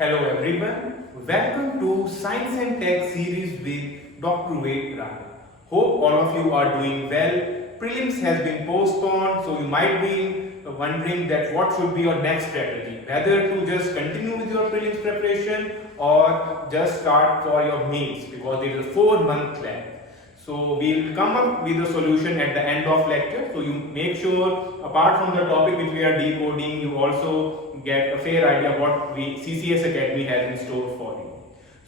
Hello everyone, welcome to Science and Tech series with Dr. Ved Rana. Hope all of you are doing well. Prelims has been postponed, so you might be wondering that what should be your next strategy, whether to just continue with your prelims preparation or just start for your mains, because there is a 4-month plan. So we will come up with a solution at the end of lecture. So you make sure, apart from the topic which we are decoding, you also get a fair idea of what CCS Academy has in store for you.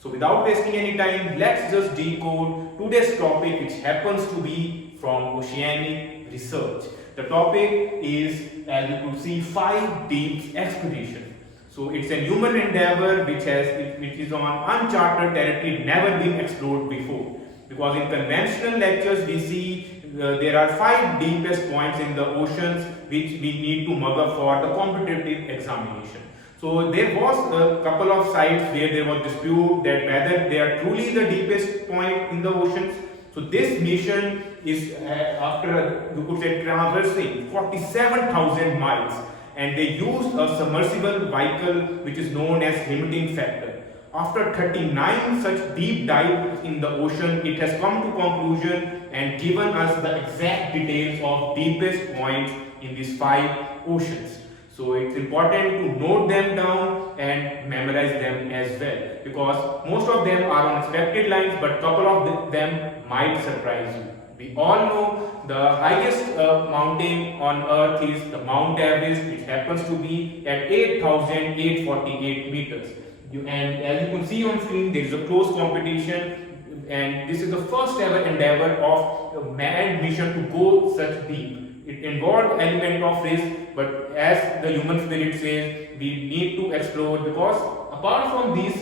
So without wasting any time, let's just decode today's topic, which happens to be from oceanic research. The topic is, as you could see, 5 deep expedition. So it's a human endeavor which is on uncharted territory, never been explored before. Because in conventional lectures we see there are 5 deepest points in the oceans which we need to mug up for the competitive examination. So there was a couple of sites where there was dispute that whether they are truly the deepest point in the oceans. So this mission is after, you could say, traversing 47,000 miles, and they used a submersible vehicle which is known as limiting factor. After 39 such deep dives in the ocean, it has come to conclusion and given us the exact details of deepest points in these 5 oceans. So it's important to note them down and memorize them as well, because most of them are on expected lines, but couple of them might surprise you. We all know the highest mountain on earth is the Mount Everest, which happens to be at 8,848 meters. And as you can see on screen, there is a close competition, and this is the first ever endeavor of a manned mission to go such deep. It involved element of risk, but as the human spirit says, we need to explore, because apart from these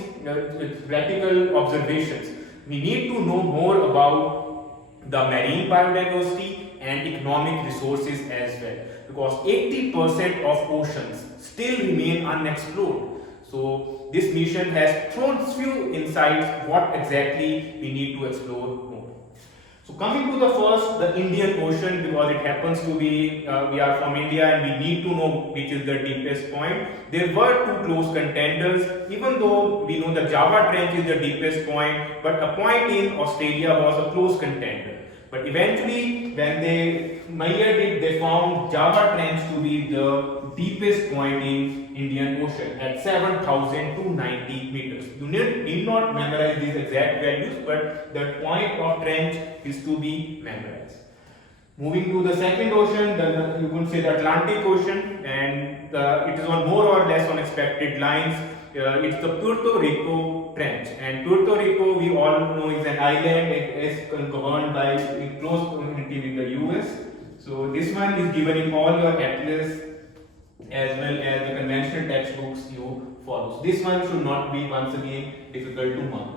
practical observations, we need to know more about the marine biodiversity and economic resources as well, because 80% of oceans still remain unexplored. So this mission has thrown few insights what exactly we need to explore more. So coming to the first, the Indian Ocean, because it happens to be, we are from India and we need to know which is the deepest point. There were 2 close contenders, even though we know the Java Trench is the deepest point, but a point in Australia was a close contender. But eventually, when they measured it, they found Java Trench to be the deepest point in Indian Ocean at 7,290 meters. You need not memorize these exact values, but the point of trench is to be memorized. Moving to the second ocean, you could say the Atlantic Ocean, and it is on more or less on expected lines. It's the Puerto Rico Trench, and Puerto Rico, we all know, is an island. It is governed by a close community with the US. So this one is given in all your atlas as well as the conventional textbooks you follow. So this one should not be once again difficult to mark.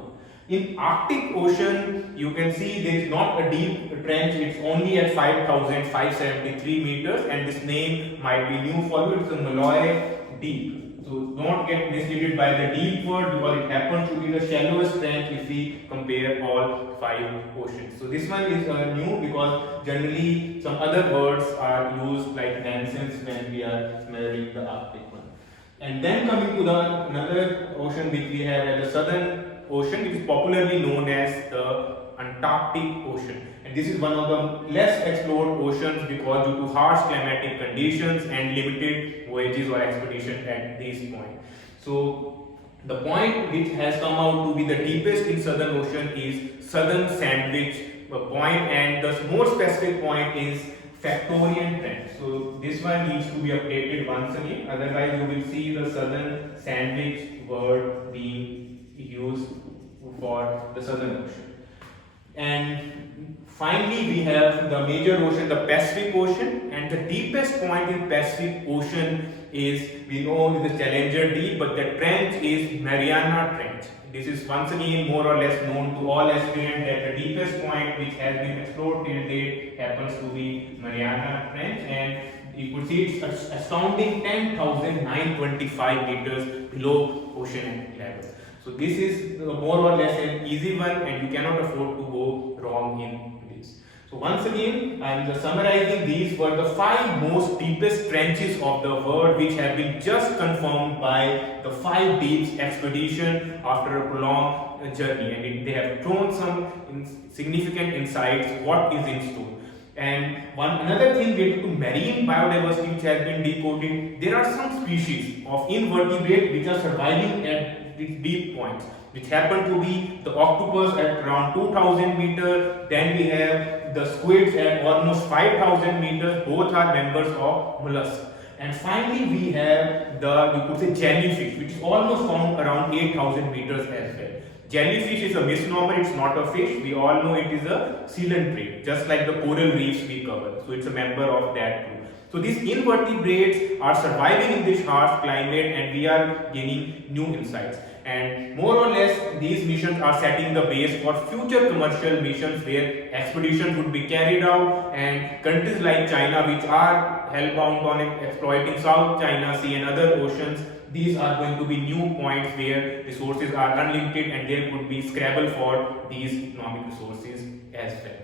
In Arctic Ocean, you can see there is not a deep trench, it's only at 5,573 meters, and this name might be new for you, it's the Malloy Deep. So don't get misleaded by the deep word, because it happens to be the shallowest trench if we compare all 5 oceans. So this one is new, because generally some other words are used like nonsense when we are measuring the Arctic one. And then coming to the another ocean which we have at the Southern Ocean, which is popularly known as the Antarctic Ocean. And this is one of the less explored oceans, because due to harsh climatic conditions and limited voyages or expeditions at this point. So the point which has come out to be the deepest in Southern Ocean is Southern Sandwich Point, and the more specific point is Factorian Trench. So this one needs to be updated once again, otherwise you will see the Southern Sandwich word being used for the Southern Ocean. And finally we have the major ocean, the Pacific Ocean, and the deepest point in Pacific Ocean is, we know, the Challenger Deep, but the trench is Mariana Trench. This is once again more or less known to all aspirants that the deepest point which has been explored till date happens to be Mariana Trench, and you could see it's astounding 10,925 meters below ocean level. So this is more or less an easy one, and you cannot afford to go wrong in this. So once again, I am just summarizing. These were the 5 most deepest trenches of the world, which have been just confirmed by the 5 Deeps expedition after a prolonged journey, and they have thrown some significant insights what is in store. And another thing related to marine biodiversity which has been decoded, there are some species of invertebrate which are surviving at these deep points, which happen to be the octopus at around 2000 meters, then we have the squids at almost 5000 meters, both are members of mollusks. And finally we have the, you could say, jellyfish, which is almost found around 8000 meters as well. Jellyfish is a misnomer, it's not a fish. We all know it is a coelenterates, just like the coral reefs we cover. So it's a member of that group. So these invertebrates are surviving in this harsh climate, and we are gaining new insights. And more or less, these missions are setting the base for future commercial missions where expeditions would be carried out, and countries like China, which are hellbound on exploiting South China Sea and other oceans, these are going to be new points where resources are unlimited, and there could be scrabble for these economic resources as well.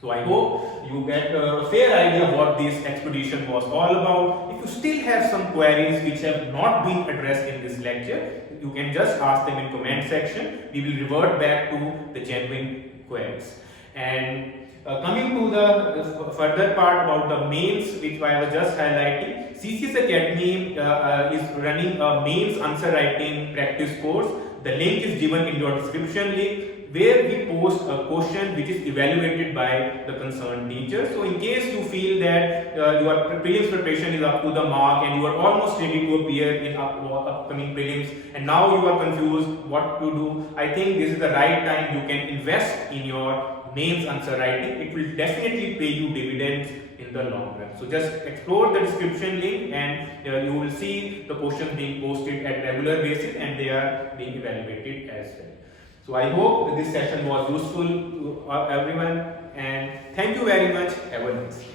So I hope you get a fair idea of what this expedition was all about. If you still have some queries which have not been addressed in this lecture, you can just ask them in comment section. We will revert back to the genuine queries. And coming to the further part about the mains, which I was just highlighting, CCS Academy is running a mains answer writing practice course. The link is given in your description link, where we post a question which is evaluated by the concerned teacher. So in case you feel that your prelims preparation is up to the mark and you are almost ready to appear in upcoming prelims, and now you are confused what to do, I think this is the right time you can invest in your mains answer writing. It will definitely pay you dividends in the long run. So just explore the description link, and you will see the questions being posted at regular basis, and they are being evaluated as well. So I hope this session was useful to everyone, and thank you very much. Have a nice day.